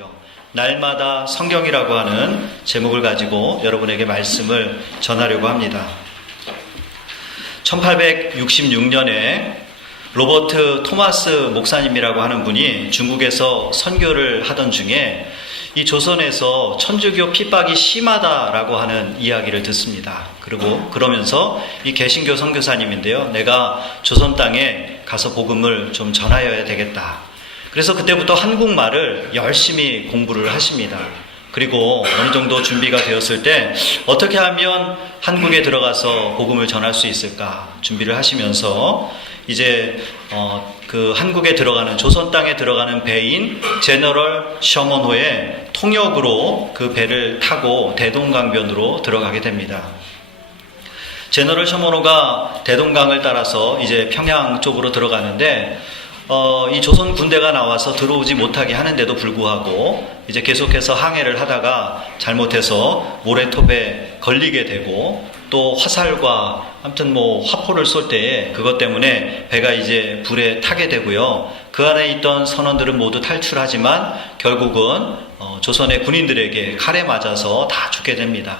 성경, 날마다 성경이라고 하는 제목을 가지고 여러분에게 말씀을 전하려고 합니다. 1866년에 로버트 토마스 목사님이라고 하는 분이 중국에서 선교를 하던 중에 이 조선에서 천주교 핍박이 심하다라고 하는 이야기를 듣습니다. 그리고 그러면서 이 개신교 선교사님인데요, 내가 조선 땅에 가서 복음을 좀 전하여야 되겠다. 그래서 그때부터 한국말을 열심히 공부를 하십니다. 그리고 어느 정도 준비가 되었을 때 어떻게 하면 한국에 들어가서 복음을 전할 수 있을까 준비를 하시면서 이제 그 한국에 들어가는, 조선 땅에 들어가는 배인 제너럴 셔먼호의 통역으로 그 배를 타고 대동강변으로 들어가게 됩니다. 제너럴 셔먼호가 대동강을 따라서 이제 평양 쪽으로 들어가는데 이 조선 군대가 나와서 들어오지 못하게 하는데도 불구하고 이제 계속해서 항해를 하다가 잘못해서 모래톱에 걸리게 되고 또 화살과 아무튼 화포를 쏠 때에 그것 때문에 배가 이제 불에 타게 되고요. 그 안에 있던 선원들은 모두 탈출하지만 결국은 조선의 군인들에게 칼에 맞아서 다 죽게 됩니다.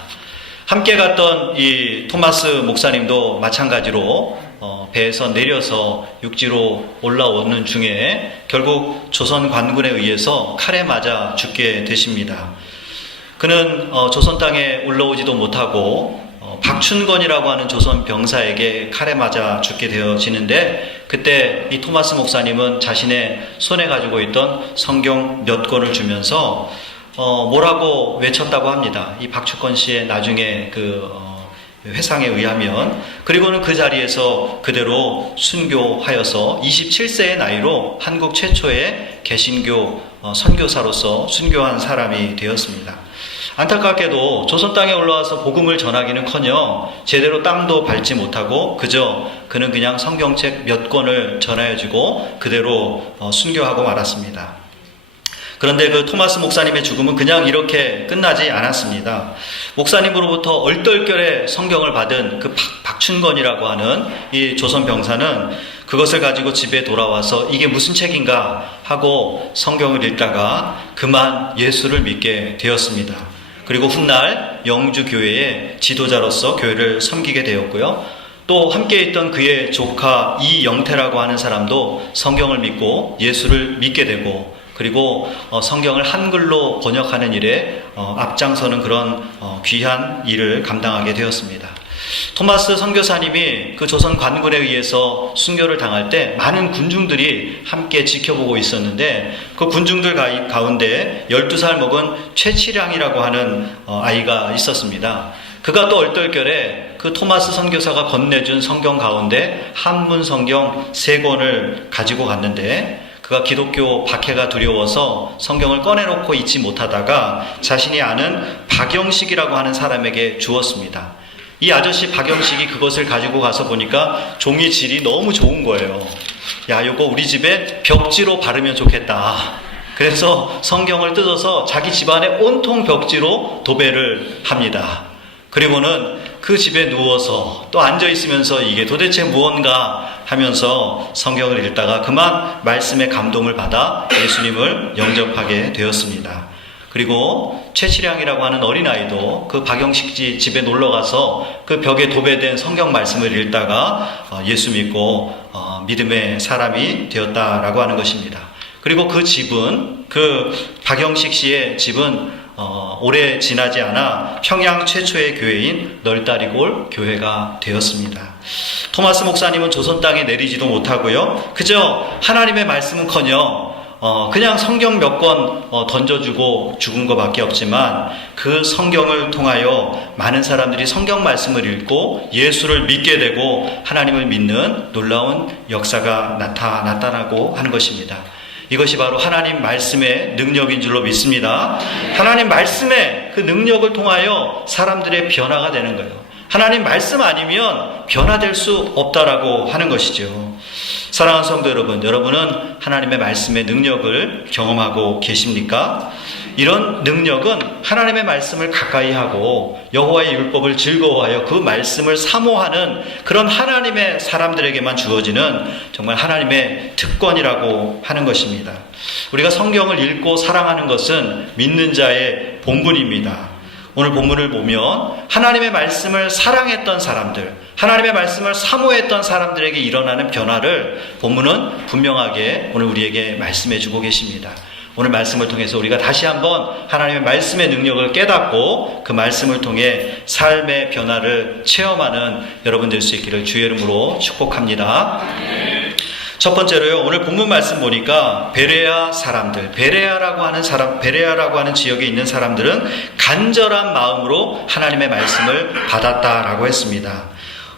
함께 갔던 이 토마스 목사님도 마찬가지로 배에서 내려서 육지로 올라오는 중에 결국 조선 관군에 의해서 칼에 맞아 죽게 되십니다. 그는 조선 땅에 올라오지도 못하고 박춘건이라고 하는 조선 병사에게 칼에 맞아 죽게 되어지는데, 그때 이 토마스 목사님은 자신의 손에 가지고 있던 성경 몇 권을 주면서 뭐라고 외쳤다고 합니다. 이 박춘건 씨의 나중에 회상에 의하면. 그리고는 그 자리에서 그대로 순교하여서 27세의 나이로 한국 최초의 개신교 선교사로서 순교한 사람이 되었습니다. 안타깝게도 조선 땅에 올라와서 복음을 전하기는커녕 제대로 땅도 밟지 못하고 그는 그냥 성경책 몇 권을 전하여주고 그대로 순교하고 말았습니다. 그런데 그 토마스 목사님의 죽음은 그냥 이렇게 끝나지 않았습니다. 목사님으로부터 얼떨결에 성경을 받은 그 박춘건이라고 하는 이 조선 병사는 그것을 가지고 집에 돌아와서 이게 무슨 책인가 하고 성경을 읽다가 그만 예수를 믿게 되었습니다. 그리고 훗날 영주교회의 지도자로서 교회를 섬기게 되었고요. 또 함께 있던 그의 조카 이영태라고 하는 사람도 성경을 믿고 예수를 믿게 되고, 그리고 성경을 한글로 번역하는 일에 앞장서는 그런 귀한 일을 감당하게 되었습니다. 토마스 선교사님이 그 조선 관군에 의해서 순교를 당할 때 많은 군중들이 함께 지켜보고 있었는데, 그 군중들 가운데 12살 먹은 최치량이라고 하는 아이가 있었습니다. 그가 또 얼떨결에 그 토마스 선교사가 건네준 성경 가운데 한문 성경 3권을 가지고 갔는데, 그가 기독교 박해가 두려워서 성경을 꺼내놓고 있지 못하다가 자신이 아는 박영식이라고 하는 사람에게 주었습니다. 이 아저씨 박영식이 그것을 가지고 가서 보니까 종이 질이 너무 좋은 거예요. 야, 이거 우리 집에 벽지로 바르면 좋겠다. 그래서 성경을 뜯어서 자기 집안에 온통 벽지로 도배를 합니다. 그리고는 그 집에 누워서 또 앉아있으면서 이게 도대체 무언가 하면서 성경을 읽다가 그만 말씀의 감동을 받아 예수님을 영접하게 되었습니다. 그리고 최치량이라고 하는 어린아이도 그 박영식 집에 놀러가서 그 벽에 도배된 성경 말씀을 읽다가 예수 믿고 믿음의 사람이 되었다라고 하는 것입니다. 그리고 그 집은, 그 박영식 씨의 집은 오래 지나지 않아 평양 최초의 교회인 널다리골 교회가 되었습니다. 토마스 목사님은 조선 땅에 내리지도 못하고요. 그저 하나님의 말씀은커녕 그냥 성경 몇 권 던져주고 죽은 것밖에 없지만, 그 성경을 통하여 많은 사람들이 성경 말씀을 읽고 예수를 믿게 되고 하나님을 믿는 놀라운 역사가 나타나고 하는 것입니다. 이것이 바로 하나님 말씀의 능력인 줄로 믿습니다. 하나님 말씀의 그 능력을 통하여 사람들의 변화가 되는 거예요. 하나님 말씀 아니면 변화될 수 없다라고 하는 것이죠. 사랑하는 성도 여러분, 여러분은 하나님의 말씀의 능력을 경험하고 계십니까? 이런 능력은 하나님의 말씀을 가까이 하고 여호와의 율법을 즐거워하여 그 말씀을 사모하는 그런 하나님의 사람들에게만 주어지는 정말 하나님의 특권이라고 하는 것입니다. 우리가 성경을 읽고 사랑하는 것은 믿는 자의 본분입니다. 오늘 본문을 보면 하나님의 말씀을 사랑했던 사람들, 하나님의 말씀을 사모했던 사람들에게 일어나는 변화를 본문은 분명하게 오늘 우리에게 말씀해 주고 계십니다. 오늘 말씀을 통해서 우리가 다시 한번 하나님의 말씀의 능력을 깨닫고 그 말씀을 통해 삶의 변화를 체험하는 여러분 될 수 있기를 주의 이름으로 축복합니다. 첫 번째로요, 오늘 본문 말씀 보니까 베레아 사람들, 베레아라고 하는 지역에 있는 사람들은 간절한 마음으로 하나님의 말씀을 받았다라고 했습니다.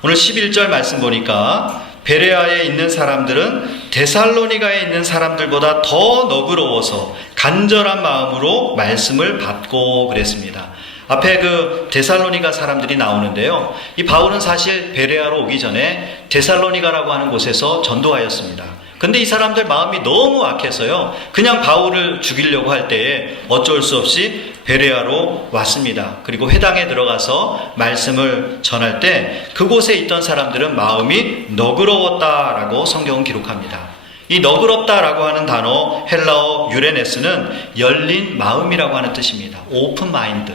오늘 11절 말씀 보니까 베레아에 있는 사람들은 데살로니가에 있는 사람들보다 더 너그러워서 간절한 마음으로 말씀을 받고 그랬습니다. 앞에 그 데살로니가 사람들이 나오는데요. 이 바울은 사실 베레아로 오기 전에 데살로니가라고 하는 곳에서 전도하였습니다. 근데 이 사람들 마음이 너무 악해서요. 그냥 바울을 죽이려고 할 때에 어쩔 수 없이 베레아로 왔습니다. 그리고 회당에 들어가서 말씀을 전할 때 그곳에 있던 사람들은 마음이 너그러웠다라고 성경은 기록합니다. 이 너그럽다라고 하는 단어 헬라어 유레네스는 열린 마음이라고 하는 뜻입니다. 오픈 마인드.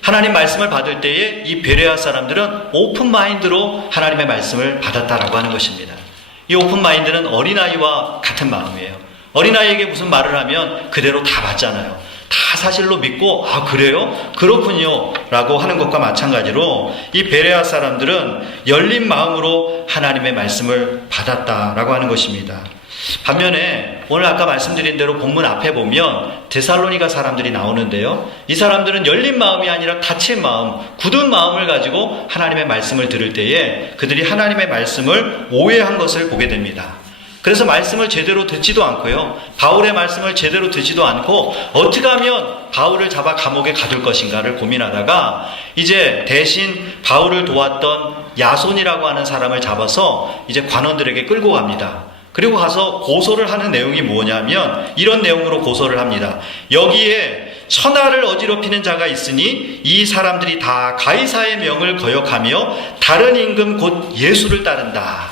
하나님 말씀을 받을 때에 이 베레아 사람들은 오픈 마인드로 하나님의 말씀을 받았다라고 하는 것입니다. 이 오픈 마인드는 어린아이와 같은 마음이에요. 어린아이에게 무슨 말을 하면 그대로 다 받잖아요. 다 사실로 믿고 아 그래요? 그렇군요 라고 하는 것과 마찬가지로 이 베레아 사람들은 열린 마음으로 하나님의 말씀을 받았다라고 하는 것입니다. 반면에 오늘 아까 말씀드린 대로 본문 앞에 보면 데살로니가 사람들이 나오는데요. 이 사람들은 열린 마음이 아니라 닫힌 마음, 굳은 마음을 가지고 하나님의 말씀을 들을 때에 그들이 하나님의 말씀을 오해한 것을 보게 됩니다. 그래서 말씀을 제대로 듣지도 않고요. 바울의 말씀을 제대로 듣지도 않고 어떻게 하면 바울을 잡아 감옥에 가둘 것인가를 고민하다가 이제 대신 바울을 도왔던 야손이라고 하는 사람을 잡아서 이제 관원들에게 끌고 갑니다. 그리고 가서 고소를 하는 내용이 뭐냐면 이런 내용으로 고소를 합니다. 여기에 천하를 어지럽히는 자가 있으니 이 사람들이 다 가이사의 명을 거역하며 다른 임금 곧 예수를 따른다.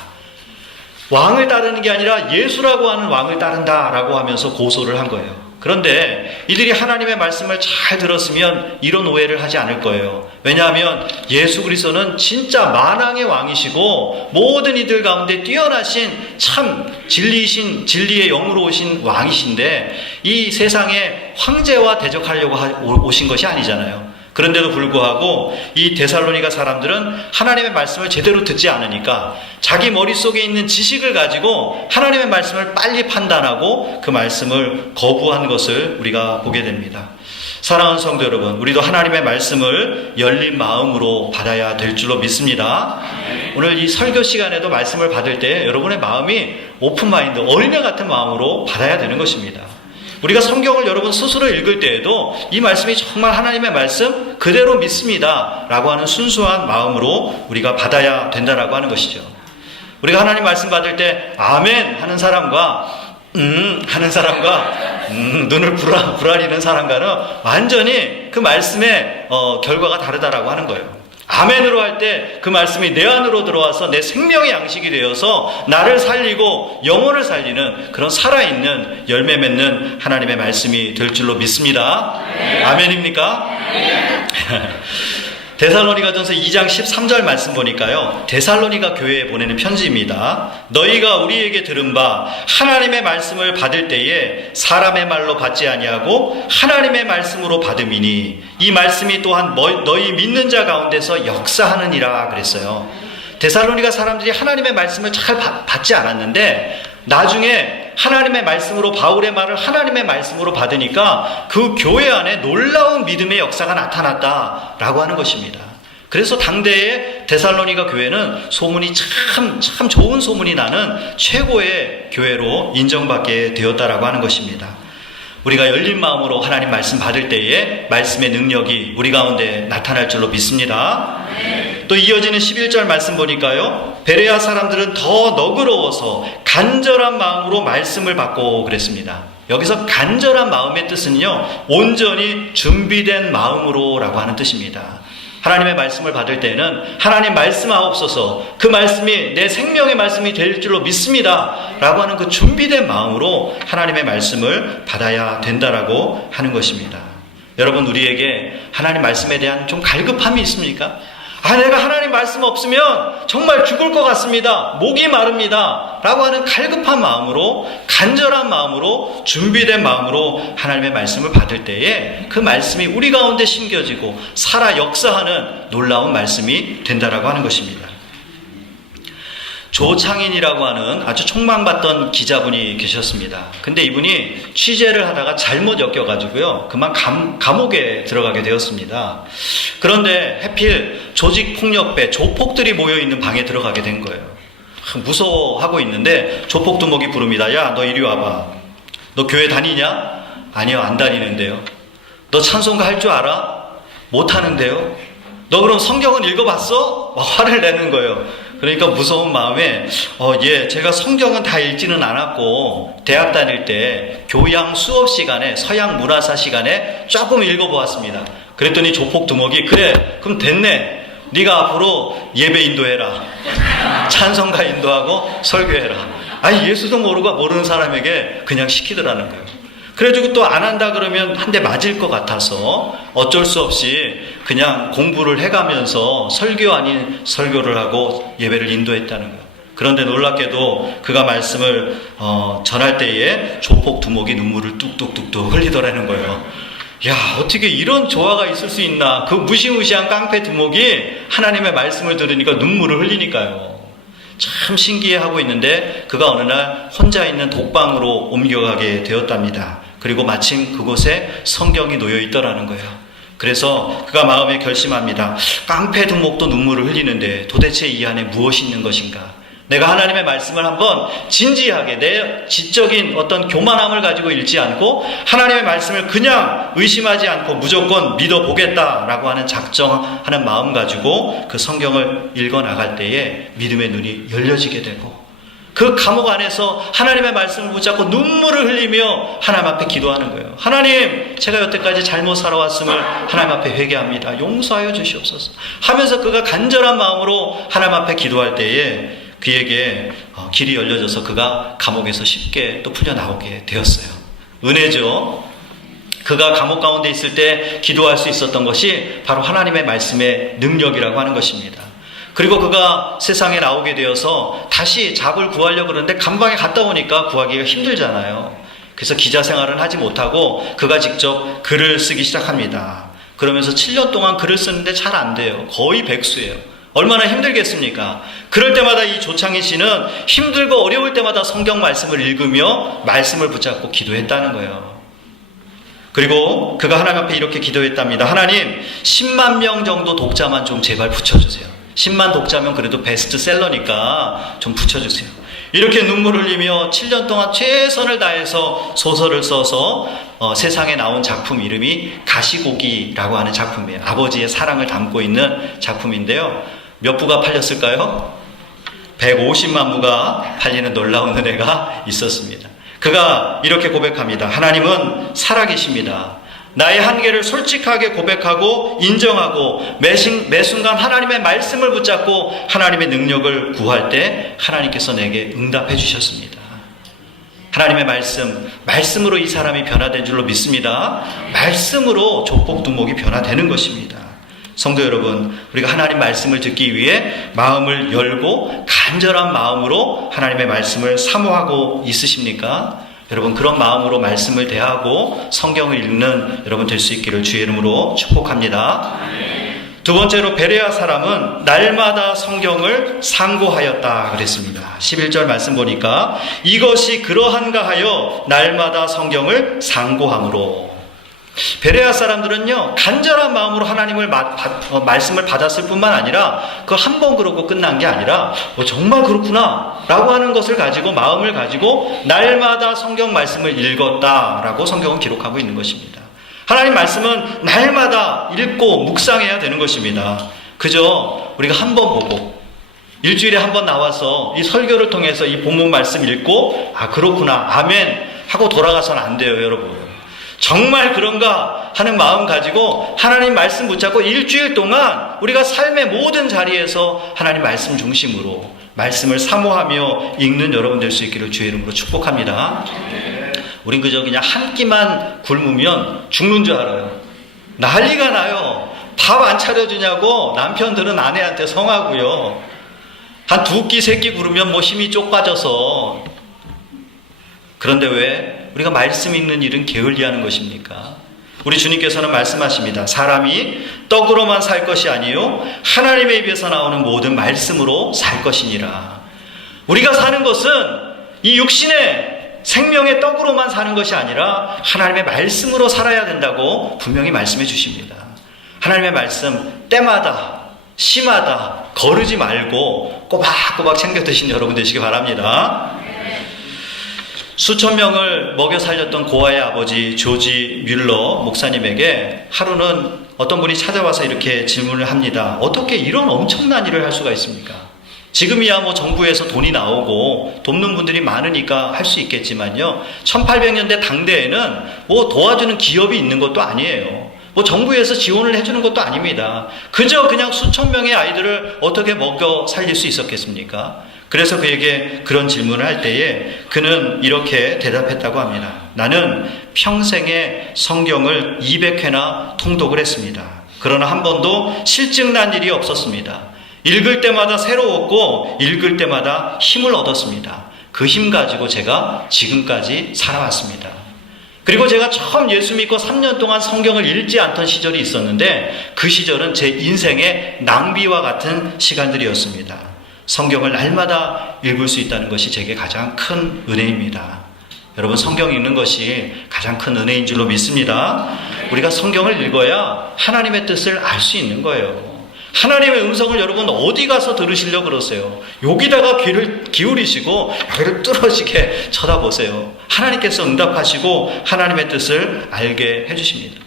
왕을 따르는 게 아니라 예수라고 하는 왕을 따른다라고 하면서 고소를 한 거예요. 그런데 이들이 하나님의 말씀을 잘 들었으면 이런 오해를 하지 않을 거예요. 왜냐하면 예수 그리스도는 진짜 만왕의 왕이시고 모든 이들 가운데 뛰어나신 참 진리의 영으로 오신 왕이신데 이 세상에 황제와 대적하려고 오신 것이 아니잖아요. 그런데도 불구하고 이 데살로니가 사람들은 하나님의 말씀을 제대로 듣지 않으니까 자기 머릿속에 있는 지식을 가지고 하나님의 말씀을 빨리 판단하고 그 말씀을 거부한 것을 우리가 보게 됩니다. 사랑하는 성도 여러분, 우리도 하나님의 말씀을 열린 마음으로 받아야 될 줄로 믿습니다. 오늘 이 설교 시간에도 말씀을 받을 때 여러분의 마음이 오픈마인드, 어린애 같은 마음으로 받아야 되는 것입니다. 우리가 성경을 여러분 스스로 읽을 때에도 이 말씀이 정말 하나님의 말씀 그대로 믿습니다 라고 하는 순수한 마음으로 우리가 받아야 된다라고 하는 것이죠. 우리가 하나님 말씀 받을 때 아멘 하는 사람과 하는 사람과 눈을 부라리는 사람과는 완전히 그 말씀의 결과가 다르다라고 하는 거예요. 아멘으로 할 때 그 말씀이 내 안으로 들어와서 내 생명의 양식이 되어서 나를 살리고 영혼을 살리는 그런 살아있는 열매 맺는 하나님의 말씀이 될 줄로 믿습니다. 네. 아멘입니까? 네. 데살로니가전서 2장 13절 말씀 보니까요. 데살로니가 교회에 보내는 편지입니다. 너희가 우리에게 들은 바 하나님의 말씀을 받을 때에 사람의 말로 받지 아니하고 하나님의 말씀으로 받음이니 이 말씀이 또한 너희 믿는 자 가운데서 역사하느니라 그랬어요. 데살로니가 사람들이 하나님의 말씀을 잘 받지 않았는데 나중에 하나님의 말씀으로 바울의 말을 하나님의 말씀으로 받으니까 그 교회 안에 놀라운 믿음의 역사가 나타났다라고 하는 것입니다. 그래서 당대의 데살로니가 교회는 소문이 참 좋은 소문이 나는 최고의 교회로 인정받게 되었다라고 하는 것입니다. 우리가 열린 마음으로 하나님 말씀 받을 때에 말씀의 능력이 우리 가운데 나타날 줄로 믿습니다. 또 이어지는 11절 말씀 보니까요, 베레아 사람들은 더 너그러워서 간절한 마음으로 말씀을 받고 그랬습니다. 여기서 간절한 마음의 뜻은요, 온전히 준비된 마음으로 라고 하는 뜻입니다. 하나님의 말씀을 받을 때는 하나님 말씀하옵소서, 그 말씀이 내 생명의 말씀이 될 줄로 믿습니다 라고 하는 그 준비된 마음으로 하나님의 말씀을 받아야 된다라고 하는 것입니다. 여러분, 우리에게 하나님 말씀에 대한 좀 갈급함이 있습니까? 내가 하나님 말씀 없으면 정말 죽을 것 같습니다, 목이 마릅니다 라고 하는 갈급한 마음으로, 간절한 마음으로, 준비된 마음으로 하나님의 말씀을 받을 때에 그 말씀이 우리 가운데 심겨지고 살아 역사하는 놀라운 말씀이 된다라고 하는 것입니다. 조창인이라고 하는 아주 촉망받던 기자분이 계셨습니다. 근데 이분이 취재를 하다가 잘못 엮여가지고요, 그만 감옥에 들어가게 되었습니다. 그런데 하필 조직폭력배, 조폭들이 모여있는 방에 들어가게 된 거예요. 무서워하고 있는데 조폭 두목이 부릅니다. 야, 너 이리 와봐. 너 교회 다니냐? 아니요, 안 다니는데요. 너 찬송가 할 줄 알아? 못하는데요. 너 그럼 성경은 읽어봤어? 막 화를 내는 거예요. 그러니까 무서운 마음에 제가 성경은 다 읽지는 않았고 대학 다닐 때 교양 수업 시간에, 서양 문화사 시간에 조금 읽어보았습니다. 그랬더니 조폭 두목이, 그래, 그럼 됐네, 네가 앞으로 예배 인도해라, 찬송가 인도하고 설교해라. 예수도 모르고 모르는 사람에게 그냥 시키더라는 거예요. 그래가지고 또 안 한다 그러면 한 대 맞을 것 같아서 어쩔 수 없이 그냥 공부를 해가면서 설교 아닌 설교를 하고 예배를 인도했다는 거예요. 그런데 놀랍게도 그가 말씀을 전할 때에 조폭 두목이 눈물을 뚝뚝뚝뚝 흘리더라는 거예요. 야, 어떻게 이런 조화가 있을 수 있나. 그 무시무시한 깡패 두목이 하나님의 말씀을 들으니까 눈물을 흘리니까요. 참 신기해하고 있는데 그가 어느 날 혼자 있는 독방으로 옮겨가게 되었답니다. 그리고 마침 그곳에 성경이 놓여 있더라는 거예요. 그래서 그가 마음에 결심합니다. 깡패 두목도 눈물을 흘리는데 도대체 이 안에 무엇이 있는 것인가? 내가 하나님의 말씀을 한번 진지하게, 내 지적인 어떤 교만함을 가지고 읽지 않고 하나님의 말씀을 그냥 의심하지 않고 무조건 믿어보겠다라고 하는 작정하는 마음 가지고 그 성경을 읽어나갈 때에 믿음의 눈이 열려지게 되고, 그 감옥 안에서 하나님의 말씀을 붙잡고 눈물을 흘리며 하나님 앞에 기도하는 거예요. 하나님, 제가 여태까지 잘못 살아왔음을 하나님 앞에 회개합니다, 용서하여 주시옵소서 하면서 그가 간절한 마음으로 하나님 앞에 기도할 때에 그에게 길이 열려져서 그가 감옥에서 쉽게 또 풀려나오게 되었어요. 은혜죠. 그가 감옥 가운데 있을 때 기도할 수 있었던 것이 바로 하나님의 말씀의 능력이라고 하는 것입니다. 그리고 그가 세상에 나오게 되어서 다시 잡을 구하려고 그러는데 감방에 갔다 오니까 구하기가 힘들잖아요. 그래서 기자 생활은 하지 못하고 그가 직접 글을 쓰기 시작합니다. 그러면서 7년 동안 글을 쓰는데 잘 안 돼요. 거의 백수예요. 얼마나 힘들겠습니까? 그럴 때마다 이 조창희 씨는 힘들고 어려울 때마다 성경 말씀을 읽으며 말씀을 붙잡고 기도했다는 거예요. 그리고 그가 하나님 앞에 이렇게 기도했답니다. 하나님, 10만 명 정도 독자만 좀 제발 붙여주세요. 10만 독자면 그래도 베스트셀러니까 좀 붙여주세요. 이렇게 눈물을 흘리며 7년 동안 최선을 다해서 소설을 써서 세상에 나온 작품 이름이 가시고기라고 하는 작품이에요. 아버지의 사랑을 담고 있는 작품인데요. 몇 부가 팔렸을까요? 150만 부가 팔리는 놀라운 은혜가 있었습니다. 그가 이렇게 고백합니다. 하나님은 살아계십니다. 나의 한계를 솔직하게 고백하고 인정하고 매 순간 하나님의 말씀을 붙잡고 하나님의 능력을 구할 때 하나님께서 내게 응답해 주셨습니다. 하나님의 말씀으로 이 사람이 변화된 줄로 믿습니다. 말씀으로 조폭 두목이 변화되는 것입니다. 성도 여러분, 우리가 하나님 말씀을 듣기 위해 마음을 열고 간절한 마음으로 하나님의 말씀을 사모하고 있으십니까? 여러분, 그런 마음으로 말씀을 대하고 성경을 읽는 여러분 될 수 있기를 주의 이름으로 축복합니다. 두 번째로 베레아 사람은 날마다 성경을 상고하였다 그랬습니다. 11절 말씀 보니까 이것이 그러한가 하여 날마다 성경을 상고함으로. 베레아 사람들은요, 간절한 마음으로 하나님을 말씀을 받았을 뿐만 아니라 그걸 한 번 그러고 끝난 게 아니라 정말 그렇구나 라고 하는 것을 가지고, 마음을 가지고 날마다 성경 말씀을 읽었다라고 성경은 기록하고 있는 것입니다. 하나님 말씀은 날마다 읽고 묵상해야 되는 것입니다. 그저 우리가 한 번 보고 일주일에 한 번 나와서 이 설교를 통해서 이 본문 말씀 읽고 아 그렇구나 아멘 하고 돌아가서는 안 돼요 여러분. 정말 그런가 하는 마음 가지고 하나님 말씀 붙잡고 일주일 동안 우리가 삶의 모든 자리에서 하나님 말씀 중심으로 말씀을 사모하며 읽는 여러분 될 수 있기를 주의 이름으로 축복합니다. 우린 그저 그냥 한 끼만 굶으면 죽는 줄 알아요. 난리가 나요. 밥 안 차려주냐고 남편들은 아내한테 성하고요. 한 2끼, 3끼 굶으면 뭐 힘이 쪽 빠져서. 그런데 왜 우리가 말씀 읽는 일은 게을리하는 것입니까? 우리 주님께서는 말씀하십니다. 사람이 떡으로만 살 것이 아니요 하나님의 입에서 나오는 모든 말씀으로 살 것이니라. 우리가 사는 것은 이 육신의 생명의 떡으로만 사는 것이 아니라 하나님의 말씀으로 살아야 된다고 분명히 말씀해 주십니다. 하나님의 말씀 때마다 시마다 거르지 말고 꼬박꼬박 챙겨 드시는 여러분 되시기 바랍니다. 수천 명을 먹여 살렸던 고아의 아버지 조지 뮬러 목사님에게 하루는 어떤 분이 찾아와서 이렇게 질문을 합니다. 어떻게 이런 엄청난 일을 할 수가 있습니까? 지금이야 뭐 정부에서 돈이 나오고 돕는 분들이 많으니까 할 수 있겠지만요. 1800년대 당대에는 뭐 도와주는 기업이 있는 것도 아니에요. 뭐 정부에서 지원을 해주는 것도 아닙니다. 그저 그냥 수천 명의 아이들을 어떻게 먹여 살릴 수 있었겠습니까? 그래서 그에게 그런 질문을 할 때에 그는 이렇게 대답했다고 합니다. 나는 평생에 성경을 200회나 통독을 했습니다. 그러나 한 번도 실증난 일이 없었습니다. 읽을 때마다 새로웠고 읽을 때마다 힘을 얻었습니다. 그 힘 가지고 제가 지금까지 살아왔습니다. 그리고 제가 처음 예수 믿고 3년 동안 성경을 읽지 않던 시절이 있었는데 그 시절은 제 인생의 낭비와 같은 시간들이었습니다. 성경을 날마다 읽을 수 있다는 것이 제게 가장 큰 은혜입니다. 여러분 성경 읽는 것이 가장 큰 은혜인 줄로 믿습니다. 우리가 성경을 읽어야 하나님의 뜻을 알 수 있는 거예요. 하나님의 음성을 여러분 어디 가서 들으시려고 그러세요? 여기다가 귀를 기울이시고 여기를 뚫어지게 쳐다보세요. 하나님께서 응답하시고 하나님의 뜻을 알게 해주십니다.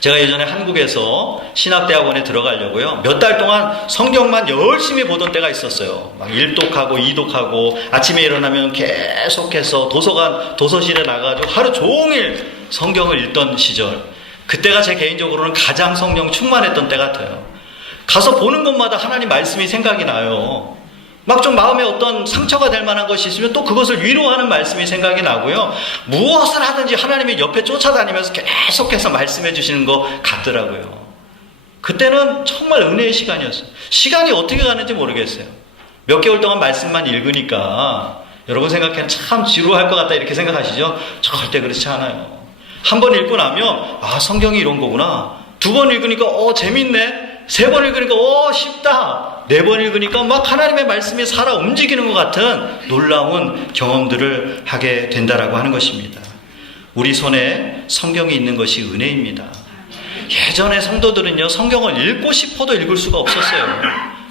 제가 예전에 한국에서 신학대학원에 들어가려고요. 몇 달 동안 성경만 열심히 보던 때가 있었어요. 막 1독하고 2독하고 아침에 일어나면 계속해서 도서실에 나가가지고 하루 종일 성경을 읽던 시절. 그때가 제 개인적으로는 가장 성령 충만했던 때 같아요. 가서 보는 곳마다 하나님 말씀이 생각이 나요. 막 좀 마음에 어떤 상처가 될 만한 것이 있으면 또 그것을 위로하는 말씀이 생각이 나고요. 무엇을 하든지 하나님이 옆에 쫓아다니면서 계속해서 말씀해 주시는 것 같더라고요. 그때는 정말 은혜의 시간이었어요. 시간이 어떻게 가는지 모르겠어요. 몇 개월 동안 말씀만 읽으니까 여러분 생각에는 참 지루할 것 같다 이렇게 생각하시죠? 절대 그렇지 않아요. 한 번 읽고 나면 아 성경이 이런 거구나. 2번 읽으니까 재밌네. 3번 읽으니까 쉽다. 4번 읽으니까 막 하나님의 말씀이 살아 움직이는 것 같은 놀라운 경험들을 하게 된다라고 하는 것입니다. 우리 손에 성경이 있는 것이 은혜입니다. 예전에 성도들은요 성경을 읽고 싶어도 읽을 수가 없었어요.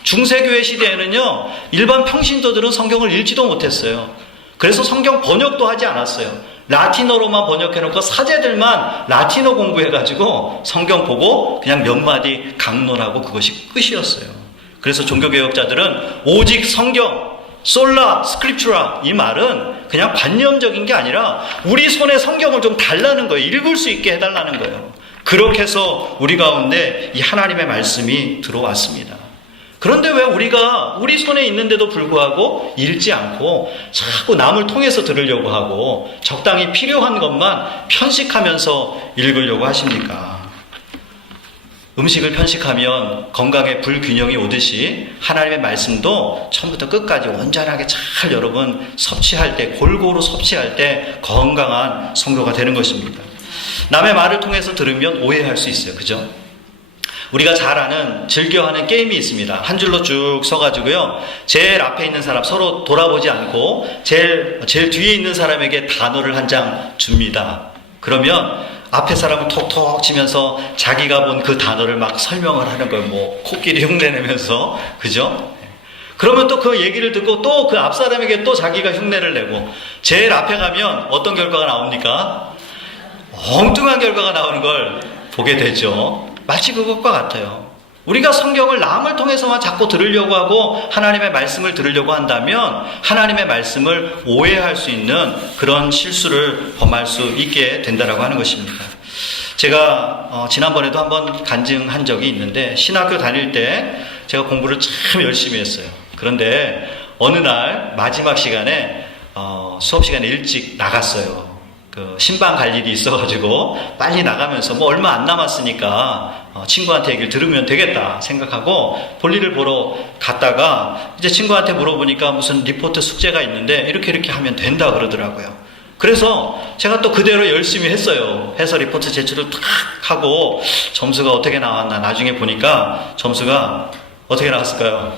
중세교회 시대에는요 일반 평신도들은 성경을 읽지도 못했어요. 그래서 성경 번역도 하지 않았어요. 라틴어로만 번역해놓고 사제들만 라틴어 공부해가지고 성경 보고 그냥 몇 마디 강론하고 그것이 끝이었어요. 그래서 종교개혁자들은 오직 성경, 솔라, 스크립추라 이 말은 그냥 관념적인 게 아니라 우리 손에 성경을 좀 달라는 거예요. 읽을 수 있게 해달라는 거예요. 그렇게 해서 우리 가운데 이 하나님의 말씀이 들어왔습니다. 그런데 왜 우리가 우리 손에 있는데도 불구하고 읽지 않고 자꾸 남을 통해서 들으려고 하고 적당히 필요한 것만 편식하면서 읽으려고 하십니까? 음식을 편식하면 건강에 불균형이 오듯이 하나님의 말씀도 처음부터 끝까지 온전하게 잘 여러분 섭취할 때 골고루 섭취할 때 건강한 성도가 되는 것입니다. 남의 말을 통해서 들으면 오해할 수 있어요. 그죠? 우리가 잘 아는 즐겨하는 게임이 있습니다. 한 줄로 쭉 서가지고요. 제일 앞에 있는 사람 서로 돌아보지 않고 제일 뒤에 있는 사람에게 단어를 한 장 줍니다. 그러면 앞에 사람을 톡톡 치면서 자기가 본 그 단어를 막 설명을 하는 거예요. 뭐 코끼리 흉내내면서 그죠? 그러면 또 그 얘기를 듣고 또 그 앞 사람에게 또 자기가 흉내를 내고 제일 앞에 가면 어떤 결과가 나옵니까? 엉뚱한 결과가 나오는 걸 보게 되죠. 마치 그것과 같아요. 우리가 성경을 남을 통해서만 자꾸 들으려고 하고 하나님의 말씀을 들으려고 한다면 하나님의 말씀을 오해할 수 있는 그런 실수를 범할 수 있게 된다라고 하는 것입니다. 제가 지난번에도 한번 간증한 적이 있는데, 신학교 다닐 때 제가 공부를 참 열심히 했어요. 그런데 어느 날 마지막 시간에 수업 시간에 일찍 나갔어요. 신방 갈 일이 있어가지고 빨리 나가면서 뭐 얼마 안 남았으니까 친구한테 얘기를 들으면 되겠다 생각하고 볼일을 보러 갔다가 이제 친구한테 물어보니까 무슨 리포트 숙제가 있는데 이렇게 하면 된다 그러더라고요. 그래서 제가 또 그대로 열심히 했어요. 해서 리포트 제출을 탁 하고 점수가 어떻게 나왔나 나중에 보니까 점수가 어떻게 나왔을까요?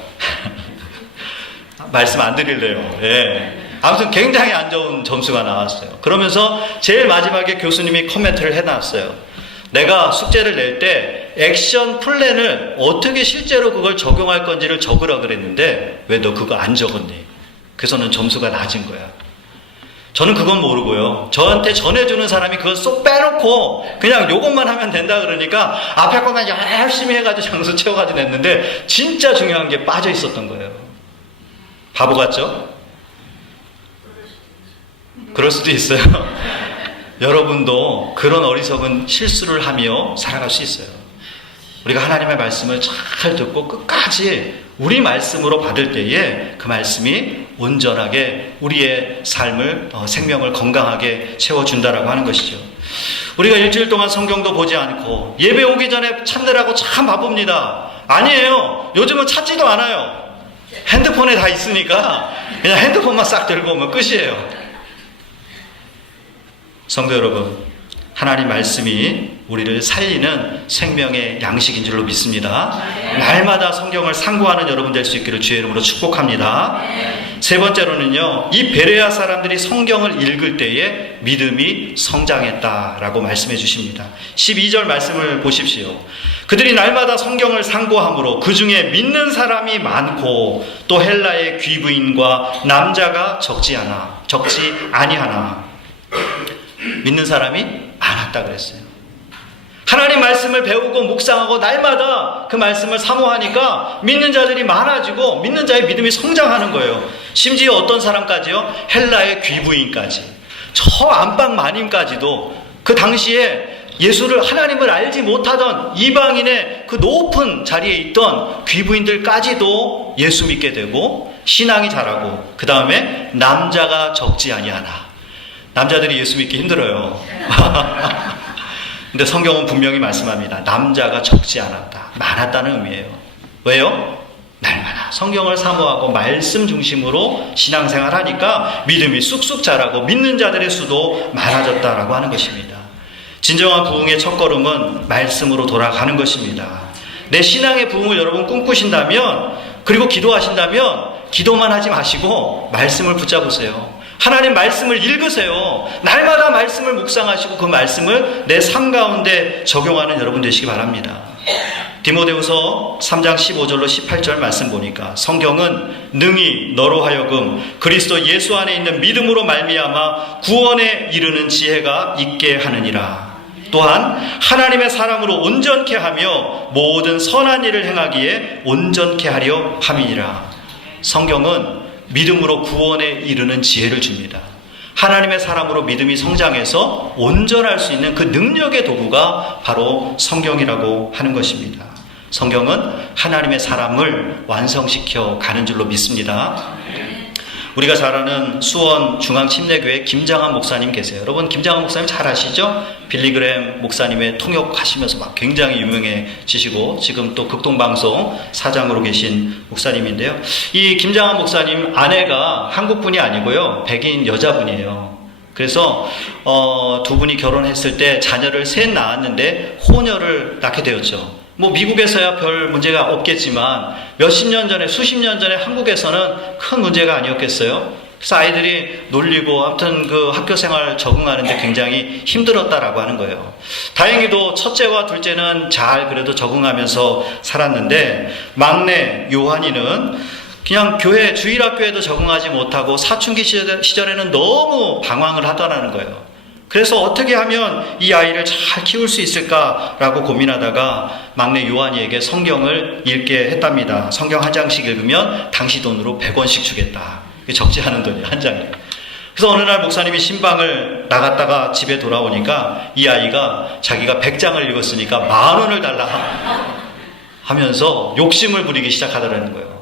말씀 안 드릴래요. 예. 아무튼 굉장히 안 좋은 점수가 나왔어요. 그러면서 제일 마지막에 교수님이 코멘트를 해놨어요. 내가 숙제를 낼 때 액션 플랜을 어떻게 실제로 그걸 적용할 건지를 적으라 그랬는데 왜 너 그거 안 적었니? 그래서는 점수가 낮은 거야. 저는 그건 모르고요. 저한테 전해주는 사람이 그걸 쏙 빼놓고 그냥 요것만 하면 된다 그러니까 앞에 것만 열심히 해가지고 장수 채워가지고 냈는데 진짜 중요한 게 빠져 있었던 거예요. 바보 같죠? 그럴 수도 있어요. 여러분도 그런 어리석은 실수를 하며 살아갈 수 있어요. 우리가 하나님의 말씀을 잘 듣고 끝까지 우리 말씀으로 받을 때에 그 말씀이 온전하게 우리의 삶을, 생명을 건강하게 채워준다라고 하는 것이죠. 우리가 일주일 동안 성경도 보지 않고 예배 오기 전에 찾느라고 참 바쁩니다. 아니에요. 요즘은 찾지도 않아요. 핸드폰에 다 있으니까 그냥 핸드폰만 싹 들고 오면 끝이에요. 성도 여러분, 하나님 말씀이 우리를 살리는 생명의 양식인 줄로 믿습니다. 날마다 성경을 상고하는 여러분 될 수 있기를 주의 이름으로 축복합니다. 세 번째로는요, 이 베레아 사람들이 성경을 읽을 때에 믿음이 성장했다라고 말씀해 주십니다. 12절 말씀을 보십시오. 그들이 날마다 성경을 상고함으로 그 중에 믿는 사람이 많고 또 헬라의 귀부인과 남자가 적지 아니하나. 믿는 사람이 많았다 그랬어요. 하나님 말씀을 배우고 묵상하고 날마다 그 말씀을 사모하니까 믿는 자들이 많아지고 믿는 자의 믿음이 성장하는 거예요. 심지어 어떤 사람까지요? 헬라의 귀부인까지, 저 안방 마님까지도 그 당시에 예수를, 하나님을 알지 못하던 이방인의 그 높은 자리에 있던 귀부인들까지도 예수 믿게 되고 신앙이 자라고, 그 다음에 남자가 적지 아니하나. 남자들이 예수 믿기 힘들어요. 근데 성경은 분명히 말씀합니다. 남자가 적지 않았다. 많았다는 의미예요. 왜요? 날마다 성경을 사모하고 말씀 중심으로 신앙생활 하니까 믿음이 쑥쑥 자라고 믿는 자들의 수도 많아졌다라고 하는 것입니다. 진정한 부흥의 첫걸음은 말씀으로 돌아가는 것입니다. 내 신앙의 부흥을 여러분 꿈꾸신다면, 그리고 기도하신다면 기도만 하지 마시고 말씀을 붙잡으세요. 하나님 말씀을 읽으세요. 날마다 말씀을 묵상하시고 그 말씀을 내 삶 가운데 적용하는 여러분 되시기 바랍니다. 디모데후서 3장 15절로 18절 말씀 보니까 성경은 능히 너로 하여금 그리스도 예수 안에 있는 믿음으로 말미암아 구원에 이르는 지혜가 있게 하느니라. 또한 하나님의 사람으로 온전케 하며 모든 선한 일을 행하기에 온전케 하려 함이니라. 성경은 믿음으로 구원에 이르는 지혜를 줍니다. 하나님의 사람으로 믿음이 성장해서 온전할 수 있는 그 능력의 도구가 바로 성경이라고 하는 것입니다. 성경은 하나님의 사람을 완성시켜 가는 줄로 믿습니다. 우리가 잘 아는 수원 중앙침례교회 김장한 목사님 계세요. 여러분 김장한 목사님 잘 아시죠? 빌리그램 목사님의 통역하시면서 막 굉장히 유명해지시고 지금 또 극동방송 사장으로 계신 목사님인데요. 이 김장한 목사님 아내가 한국분이 아니고요, 백인 여자분이에요. 그래서 두 분이 결혼했을 때 자녀를 셋 낳았는데 혼혈을 낳게 되었죠. 뭐 미국에서야 별 문제가 없겠지만 몇십 년 전에, 수십 년 전에 한국에서는 큰 문제가 아니었겠어요. 그래서 아이들이 놀리고 아무튼 그 학교 생활 적응하는데 굉장히 힘들었다라고 하는 거예요. 다행히도 첫째와 둘째는 잘 그래도 적응하면서 살았는데 막내 요한이는 그냥 교회, 주일학교에도 적응하지 못하고 사춘기 시절에는 너무 방황을 하더라는 거예요. 그래서 어떻게 하면 이 아이를 잘 키울 수 있을까라고 고민하다가 막내 요한이에게 성경을 읽게 했답니다. 성경 한 장씩 읽으면 당시 돈으로 100원씩 주겠다. 이게 적지 않은 돈이에요, 한 장에. 그래서 어느 날 목사님이 신방을 나갔다가 집에 돌아오니까 이 아이가 자기가 100장을 읽었으니까 10,000원을 달라 하면서 욕심을 부리기 시작하더라는 거예요.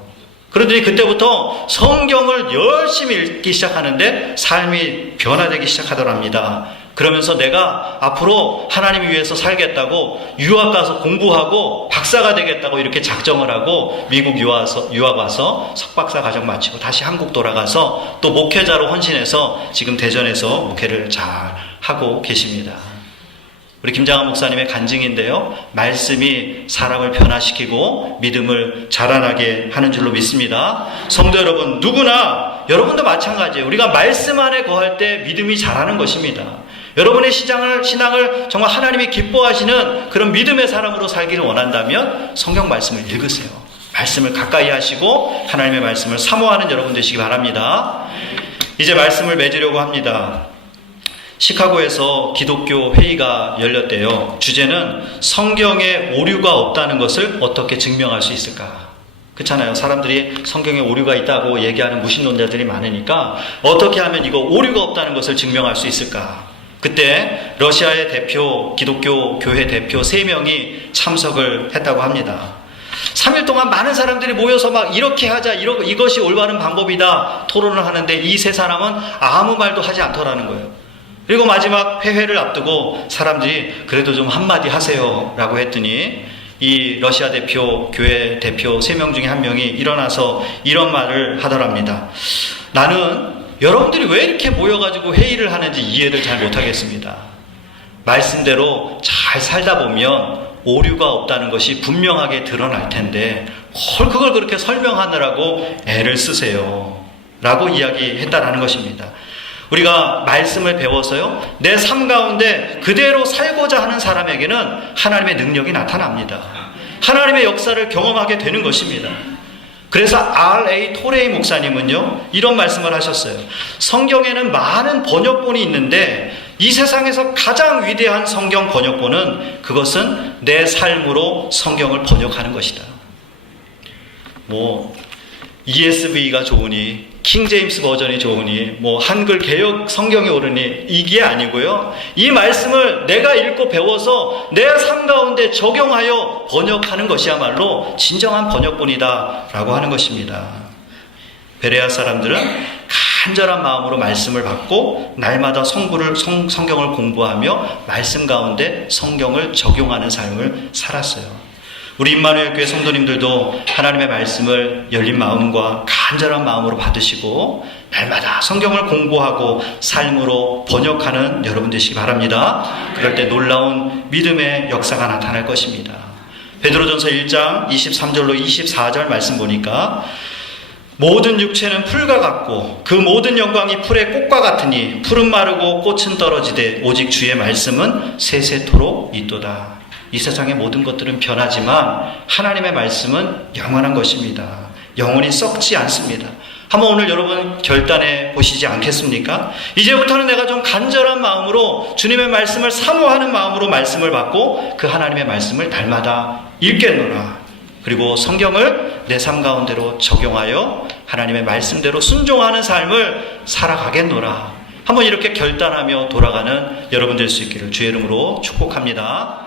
그러더니 그때부터 성경을 열심히 읽기 시작하는데 삶이 변화되기 시작하더랍니다. 그러면서 내가 앞으로 하나님을 위해서 살겠다고 유학 가서 공부하고 박사가 되겠다고 이렇게 작정을 하고 미국 유학 와서 석박사 과정 마치고 다시 한국 돌아가서 또 목회자로 헌신해서 지금 대전에서 목회를 잘 하고 계십니다. 우리 김장한 목사님의 간증인데요. 말씀이 사람을 변화시키고 믿음을 자라나게 하는 줄로 믿습니다. 성도 여러분, 누구나 여러분도 마찬가지예요. 우리가 말씀 안에 거할 때 믿음이 자라는 것입니다. 여러분의 신앙을 정말 하나님이 기뻐하시는 그런 믿음의 사람으로 살기를 원한다면 성경 말씀을 읽으세요. 말씀을 가까이 하시고 하나님의 말씀을 사모하는 여러분 되시기 바랍니다. 이제 말씀을 맺으려고 합니다. 시카고에서 기독교 회의가 열렸대요. 주제는 성경에 오류가 없다는 것을 어떻게 증명할 수 있을까? 그렇잖아요. 사람들이 성경에 오류가 있다고 얘기하는 무신론자들이 많으니까 어떻게 하면 이거 오류가 없다는 것을 증명할 수 있을까? 그때 러시아의 대표 기독교 교회 대표 3명이 참석을 했다고 합니다. 3일 동안 많은 사람들이 모여서 막 이렇게 하자, 이것이 올바른 방법이다 토론을 하는데 이 3사람은 아무 말도 하지 않더라는 거예요. 그리고 마지막 회회를 앞두고 사람들이 그래도 좀 한마디 하세요 라고 했더니 이 러시아 대표 교회 대표 3명 중에 1명이 일어나서 이런 말을 하더랍니다. 나는 여러분들이 왜 이렇게 모여가지고 회의를 하는지 이해를 잘 못하겠습니다. 말씀대로 잘 살다 보면 오류가 없다는 것이 분명하게 드러날 텐데 뭘 그걸 그렇게 설명하느라고 애를 쓰세요 라고 이야기했다라는 것입니다. 우리가 말씀을 배워서요, 내 삶 가운데 그대로 살고자 하는 사람에게는 하나님의 능력이 나타납니다. 하나님의 역사를 경험하게 되는 것입니다. 그래서 R.A. 토레이 목사님은요, 이런 말씀을 하셨어요. 성경에는 많은 번역본이 있는데 이 세상에서 가장 위대한 성경 번역본은 그것은 내 삶으로 성경을 번역하는 것이다. ESV가 좋으니 킹제임스 버전이 좋으니 한글 개역 성경이 옳으니 이게 아니고요. 이 말씀을 내가 읽고 배워서 내 삶 가운데 적용하여 번역하는 것이야말로 진정한 번역본이다라고 하는 것입니다. 베레아 사람들은 간절한 마음으로 말씀을 받고 날마다 성경을 공부하며 말씀 가운데 성경을 적용하는 삶을 살았어요. 우리 임마누엘 교회 성도님들도 하나님의 말씀을 열린 마음과 간절한 마음으로 받으시고 날마다 성경을 공부하고 삶으로 번역하는 여러분 되시기 바랍니다. 그럴 때 놀라운 믿음의 역사가 나타날 것입니다. 베드로전서 1장 23절로 24절 말씀 보니까 모든 육체는 풀과 같고 그 모든 영광이 풀의 꽃과 같으니 풀은 마르고 꽃은 떨어지되 오직 주의 말씀은 세세토록 있도다. 이 세상의 모든 것들은 변하지만 하나님의 말씀은 영원한 것입니다. 영원히 썩지 않습니다. 한번 오늘 여러분 결단해 보시지 않겠습니까? 이제부터는 내가 좀 간절한 마음으로 주님의 말씀을 사모하는 마음으로 말씀을 받고 그 하나님의 말씀을 날마다 읽겠노라. 그리고 성경을 내 삶 가운데로 적용하여 하나님의 말씀대로 순종하는 삶을 살아가겠노라. 한번 이렇게 결단하며 돌아가는 여러분 될 수 있기를 주의 이름으로 축복합니다.